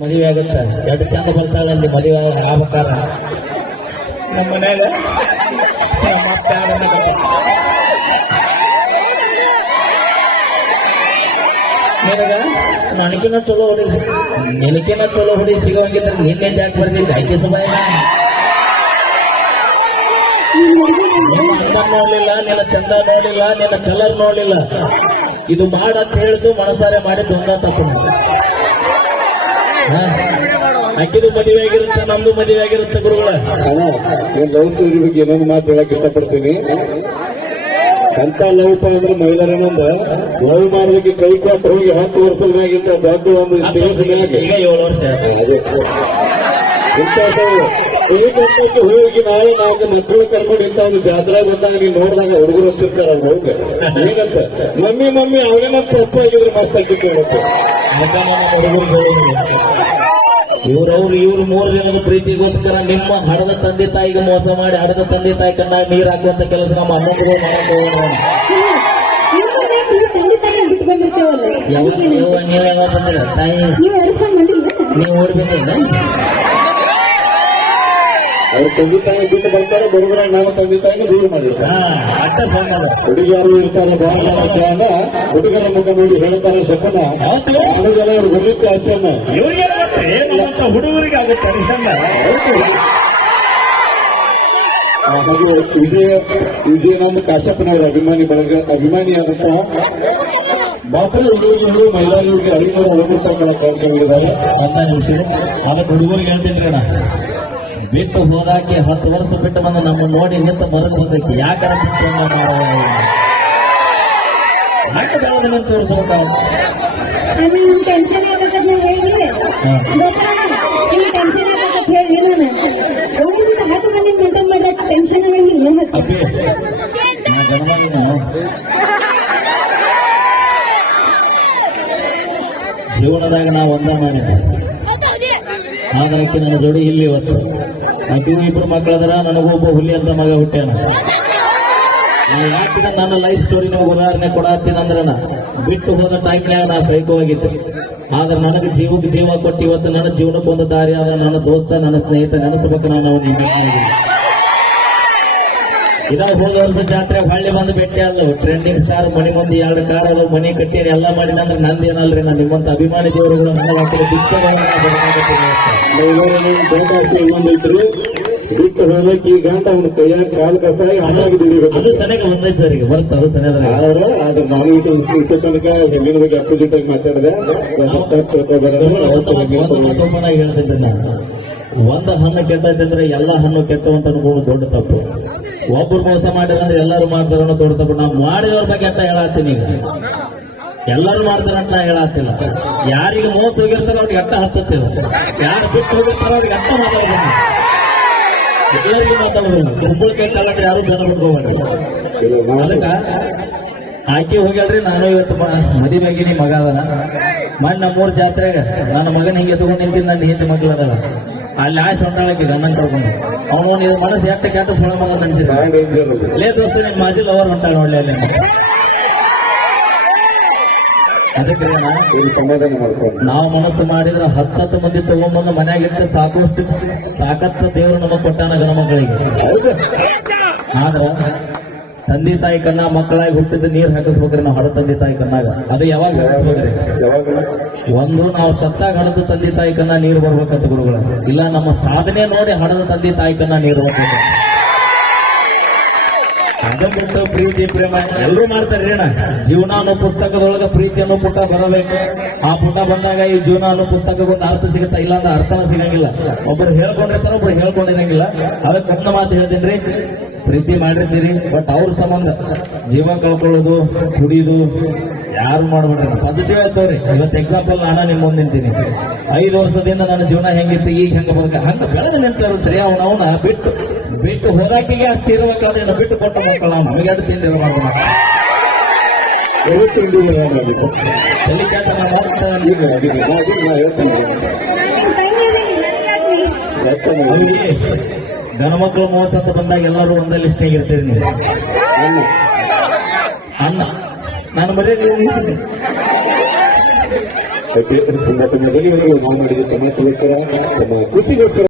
ಮದುವೆ ಆಗುತ್ತ ಎರಡು ಚಂದ ಬರ್ತಾಳ ಅಲ್ಲಿ ಮದುವೆ ಆಗ್ಬೇಕಾರ ನಮ್ಮ ಮನ್ಯಾಗ ನಮ್ಮ ಅಪ್ಪ ನಿನಗ ನನಗಿನ ಚಲೋ ಹೊಡಿ ನಿನಕಿನ ಚಲೋ ಹೊಡಿ ಸಿಗೋಂಗಿದ್ರೆ ನಿನ್ನೆ ಯಾಕೆ ಬರ್ತಿದ್ದೆ ಆಯ್ಕೆ ಸುಮಾರಿನ ನಿನ್ನ ಅಂದ ನೋಡ್ಲಿಲ್ಲ ನಿನ್ನ ಚಂದ ನೋಡ್ಲಿಲ್ಲ ನಿನ್ನ ಕಲರ್ ನೋಡ್ಲಿಲ್ಲ ಇದು ಮಾಡಂತ ಹೇಳಿದ್ದು ಮನಸಾರೆ ಮಾಡಿದ್ದು ಒಂದ ತಪ್ಪು ಅಕ್ಕಿದು ಮದುವೆ ಆಗಿರುತ್ತೆ ನಮ್ದು ಮದುವೆ ಆಗಿರುತ್ತೆ ಗುರುಗಳ ಲವ್ ಸ್ಟೋರಿ ಬಗ್ಗೆ ಇನ್ನೊಂದು ಮಾತು ಹೇಳಕ್ ಇಷ್ಟಪಡ್ತೀನಿ. ಅಂತ ಲವ್ ಅಂದ್ರೆ ಮಹಿಳೆಯರನ್ನೊಂದ ಲವ್ ಮಾಡೋದಕ್ಕೆ ಕೈ ಕೊಟ್ಟು ಹೋಗಿ 10 ವರ್ಷದ ಮ್ಯಾಗಿಂತ ದೊಡ್ಡ ಒಂದು ಸ್ಟೇಜ್ ಮ್ಯಾಗೆ ಈಗ 7 ವರ್ಷ ಅದೇ ಇಂಥ ಕೈ ಕೊಟ್ಟಕ್ಕೆ ಹೋಗಿ ನಾವು 4 ಮಕ್ಕಳು ಕರ್ಕೊಂಡು ಇಂಥ ಒಂದು ಜಾತ್ರೆ ಬಂದಾಗ ನೀವು ನೋಡಿದಾಗ ಹುಡುಗರು ಅಂತಿರ್ತಾರ ಅವ್ರು ಹೋಗಿ ಏನಂತ ಮಮ್ಮಿ ಅವನೇನ ತಪ್ಪಾಗಿದ್ರೆ ಮಸ್ತ್ ಆಗಿತ್ತು ಹೇಳುತ್ತೆ ಹುಡುಗರು ಇವ್ರು 3 ದಿನದ ಪ್ರೀತಿಗೋಸ್ಕರ ನಿಮ್ಮ ಹಡದ ತಂದೆ ತಾಯಿಗೆ ಮೋಸ ಮಾಡಿ ಹಡದ ತಂದೆ ತಾಯಿ ಕಣ್ಣಾಗ ನೀರ್ ಹಾಕುವಂತ ಕೆಲಸ ನಮ್ಮ ಅಣ್ಣಗಳು ಮಾಡಕ್ ಹೋಗೋಣ. ನೀವ್ ಹೆಂಗ ಬಂದಿರ ತಾಯಿ ನೀವು ಓಡ್ಬೇಕಿಲ್ಲ ಅವ್ರ ತಂದೆ ತಾಯಿ ಬಿಟ್ಟು ಬರ್ತಾರೆ ಬರುದ್ರ ನಾವು ತಂದೆ ತಾಯಿನ ದೂರ ಮಾಡಿರ್ತಾರೆ. ಅಟ್ಟ ಸಣ್ಣ ಹುಡುಗಿಯರು ಇರ್ತಾರೆ ಬಹಳ ಹುಡುಗರ ಮುಖ ನೋಡಿ ಹೇಳ್ತಾರೆ ಸಪನ ಹುಡುಗರ ಅವ್ರು ಬರ್ಲಿಕ್ಕೆ ಆಸೆಯನ್ನ ಇವ್ರಿಗೆ ಹುಡುಗರಿಗೆ ಆಗುತ್ತೆ ಅನಿಸಲ್ಲ. ಹಾಗೆ ವಿಜಯ ನಮ್ಮ ಕಾಶ್ಯಪ್ಪನವರ ಅಭಿಮಾನಿ ಆದಂತ ಮಾತ್ರ ಹುಡುಗರು ಮಹಿಳೆಯರಿಗೆ ಅರಿವಿನ ಹೋಗುತ್ತಂಗಳ ಕಾರ್ಯಕ್ರಮಗಳಿದ್ದಾರೆ. ಅಂತ ನಿಮಿಷ ಅದಕ್ಕೆ ಹುಡುಗರಿಗೆ ಹೇಳ್ತೀನಿ ಅಣ್ಣ ಬಿಟ್ಟು ಹೋದಾಕಿ 10 ವರ್ಷ ಬಿಟ್ಟು ಬಂದು ನಮ್ಮ ನೋಡಿ ನಿಂತ ಮರಳು ಬಂದೈತಿ ಯಾಕಂದ್ರೆ ಬಿಟ್ಟು ಯಾಕೆ ಬೆಳೆದ ತೋರಿಸ್ಬೇಕ ಟೆನ್ಷನ್ ಆಗತ್ತ ಹೇಳಿ ಟೆನ್ಷನ್ ಆಗತ್ತ ಹೇಳಿ ಹಾಕಿ ಮನೆ ಮೇಂಟೈನ್ ಮಾಡಕ್ ಟೆನ್ಷನ್ ಆಗಂಗಿಲ್ಲ ಅಬ್ಬಿ ನಾ ಗಣಮನ ಜೀವನದಾಗ ನಾವು ಒಂದ ಮಾಡಿದ್ವಿ ಆದಕ್ಕೆ ನನ್ನ ಜೋಡಿ ಇಲ್ಲಿ ಇವತ್ತು ಅಕ್ಕಿಗೂ 2 ಮಕ್ಕಳದ್ರ ನನಗೊಬ್ಬ ಹುಲಿ ಅಂತ ಮಗ ಹುಟ್ಟ್ಯಾನ. ಯಾಕೆ ನನ್ನ ಲೈಫ್ ಸ್ಟೋರಿ ನಿಮಗೆ ಉದಾಹರಣೆ ಕೊಡತ್ತೀನಂದ್ರ ಬಿಟ್ಟು ಹೋದ ಟೈಮ್ನಾಗ ನಾ ಸೈಕವಾಗಿದ್ದೆ. ಆದ್ರೆ ನನಗೆ ಜೀವಕ್ಕೆ ಜೀವ ಕೊಟ್ಟು ಇವತ್ತು ನನ್ನ ಜೀವನಕ್ಕೆ ಒಂದು ದಾರಿ ಆದ ನನ್ನ ದೋಸ್ತ ನನ್ನ ಸ್ನೇಹಿತ ನೆನೆಸ್ಬೇಕು ನಾವು ಇದಾಗ ಹೋದ ವರ್ಷ ಜಾತ್ರೆ ಹೊಳ್ಳಿ ಬಂದು ಭೇಟಿ ಅಲ್ಲ ಟ್ರೆಂಡಿಂಗ್ ಸ್ಟಾರ್ ಮನೆ ಮುಂದೆ 2 ಕಾರ್ ಅದ ಮನೆ ಕಟ್ಟಿ ಎಲ್ಲ ಮಾಡಿದ ಅಂದ್ರೆ ನಂದೇನಲ್ರಿ ನಾನು ನಿಮ್ಮಂತ ಅಭಿಮಾನಿ ದೇವರುಗಳು ನನ್ನ ಹಾಕಿದ ಇನ್ನೊಂದಿದ್ರು ಬಿಟ್ಟು ಹೋಗಕ್ಕೆ ಈ ಗಂಟ ಅವನ ಕೈಯಾಗ ಕಾಲು ಕಸಾಗಿ ಹಣಾಗಿ ದುಡಿಬೇಕು. ಅದು ಸರಿಯಾಗಿ ಒಂದೇ ಸರಿಗೆ ಬರುತ್ತೆ ಅದು ಸರಿಯಾದ್ರೆ ಆದ್ರೆ ನಾನು ಇಟ್ಟು ತನಕ ಹೆಣ್ಣಿನ ಬಗ್ಗೆ ಅಪೋಸಿಟ್ ಆಗಿ ಮಾತಾಡಿದೆ. ಹೇಳ್ತಿದ್ದೆ ನಾನು ಒಂದು ಹಣ್ಣು ಕೆಟ್ಟೈತಂದ್ರೆ ಎಲ್ಲ ಹಣ್ಣು ಕೆಟ್ಟವಂತ ಅನ್ಬೋದು ದೊಡ್ಡ ತಪ್ಪು. ಒಬ್ರು ಮೋಸ ಮಾಡಿದ್ರೆ ಎಲ್ಲರೂ ಮಾಡ್ತಾರ ದೊಡ್ಡ ತಪ್ಪು. ನಾವು ಮಾಡಿದವ್ರ ಬಗ್ಗೆ ಅಂತ ಹೇಳತ್ತೀನಿ. ಈಗ ಎಲ್ಲರೂ ಮಾಡ್ತಾರಂತ ನಾ ಹೇಳತ್ತಿಲ್ಲ. ಯಾರಿಗೆ ಮೋಸ ಹೋಗಿರ್ತಾರ ಅವ್ರಿಗೆ ಅಟ್ಟ ಹತ್ತತ್ತಿಲ್ಲ, ಯಾರು ಬಿಟ್ಟು ಹೋಗಿರ್ತಾರ ಅವ್ರಿಗೆ ಅಟ್ಟ ಮಾತಾಡ್ಬೇಕು. ಎಲ್ಲರಿಗೂ ಮಾತಾಡೋದು ಕುಂಬಳಕಾಯಿ ತಗೊಂಡ್ರೆ ಯಾರು ಜನ ಬಿಟ್ಕೋಬೇಡ್ರಿ. ಅದಕ್ಕ ಆಕೆ ಹೋಗ್ಯಾಳ್ರಿ. ನಾನು ಇವತ್ತು ಮದುವೆಗಿನಿ ಮಗ ಅದನ ಮಣ್ಣು ನಮ್ಮೂರ್ ಜಾತ್ರೆಗೆ ನನ್ನ ಮಗನ ಹಿಂಗೆ ತಗೊಂಡು ನಿಂತೀನಿ. ನನ್ನ ಹಿಂದೆ ಮಕ್ಳು ಅದಲ್ಲ ಅಲ್ಲಿ ಆಯ್ಸ್ ಹೊಂಟಾಳಕ್ಕೆ ಗಂಡನ್ ಕರ್ಕೊಂಡು ಅವನು ನೀವು ಮನಸ್ಸು ಕೆಟ್ಟ ಸೊಳ ಮಗ ಅಂತೀರಿ. ಲೇ ದೋಸ್ತ ನಿಮ್ ಮಾಜಿ ಲವರ್ ಹೊಂಟಾಳ ನೋಡ್ಲಿ ಅಲ್ಲಿ. ಅದಕ್ಕೆ ಸಮಾಧಾನ ಮಾಡ್ಕೊಂಡು ನಾವು ಮನಸ್ಸು ಮಾಡಿದ್ರೆ 10 ಮಂದಿ ತಗೊಂಡ್ಬಂದು ಮನ್ಯಾಗಿಟ್ಟು ಸಾಕಷ್ಟು ತಾಕತ್ತ ದೇವರು ನಮಗ್ ಕೊಟ್ಟಾನ ಗಣಮಕ್ಕಳಿಗೆ. ಆದ್ರ ತಂದೆ ತಾಯಿ ಕಣ್ಣ ಮಕ್ಕಳಾಗಿ ಹುಟ್ಟಿದ ನೀರ್ ಹಾಕಿಸ್ಬೇಕ್ರಿ ನಾವು ಹಡ ತಂದೆ ತಾಯಿ ಕಣ್ಣಾಗ. ಅದು ಯಾವಾಗ ಹಾಕಿಸ್ಬೇಕ್ರಿ? ಒಂದು ನಾವು ಸತ್ತಾಗ ಹಡದ ತಂದೆ ತಾಯಿ ಕಣ್ಣ ನೀರು ಬರ್ಬೇಕಂತ ಗುರುಗಳು. ಇಲ್ಲ ನಮ್ಮ ಸಾಧನೆ ನೋಡಿ ಹಡದ ತಂದೆ ತಾಯಿ ಕಣ್ಣ ನೀರು ಬರ್ಬೇಕು. ಅದು ಬಿಟ್ಟು ಪ್ರೀತಿ ಪ್ರೇಮ ಎಲ್ಲರೂ ಮಾಡ್ತಾರ್ರಿ ಅಣ್ಣ. ಜೀವನ ಅನ್ನೋ ಪುಸ್ತಕದೊಳಗ ಪ್ರೀತಿ ಅನ್ನೋ ಪುಟ ಬರಬೇಕು. ಆ ಪುಟ ಬಂದಾಗ ಈ ಜೀವನ ಅನ್ನೋ ಪುಸ್ತಕಕ್ಕೆ ಒಂದು ಅರ್ಥ ಸಿಗುತ್ತಾ? ಇಲ್ಲ ಅಂದ್ರೆ ಅರ್ಥನ ಸಿಗಂಗಿಲ್ಲ. ಒಬ್ಬರು ಹೇಳ್ಕೊಂಡಿರ್ತಾರ, ಒಬ್ರು ಹೇಳ್ಕೊಂಡಿರಂಗಿಲ್ಲ. ಅದಕ್ಕೆ ಒಂದು ಮಾತು ಹೇಳ್ತೀನಿ, ಪ್ರೀತಿ ಮಾಡಿರ್ತೀರಿ ಬಟ್ ಅವ್ರ ಸಂಬಂಧ ಜೀವ ಕಳ್ಕೊಳ್ಳೋದು ಕುಡಿಯೋದು ಯಾರು ಮಾಡ್ಬಿಡ್ರಿ. ಪಾಸಿಟಿವ್ ಆಯ್ತವ್ರಿ. ಇವತ್ತು ಎಕ್ಸಾಂಪಲ್ ನಾನು ನಿಮ್ಮ ಮುಂದೆ ನಿಂತೀನಿ. 5 ವರ್ಷದಿಂದ ನನ್ನ ಜೀವನ ಹೆಂಗಿತ್ತು ಈಗ ಹೆಂಗ ಬರ್ಕ ಹಂಗ ಬೆಳೆದು ನಿಂತವ್ರು ಸರಿ. ಅವನ ಬಿಟ್ಟು ಹೋದಾಕಿಗೆ ಅಷ್ಟು ಇರ್ಬೇಕಾದ್ರೆ ಬಿಟ್ಟು ಕೊಟ್ಟ ಮಕ್ಕಳ ನಮಗೆ ಅದು ತಿಂದಿರಬಾರ್ದು. ಗಣಮಕ್ಳು ಮೋಸ ಅಂತ ಬಂದಾಗ ಎಲ್ಲರೂ ಒಂದೇ ಲಿಸ್ಟ್ ಆಗಿರ್ತೀರಿ ನೀವು. ಅನ್ನ ನಾನು ಬರೀ ಓಕೆ, ತುಂಬಾ ಧನ್ಯವಾದಗಳು. ನಾವು ಮಾಡಿದ ತಮ್ಮ ಖುಷಿಗೋಸ್ಕರ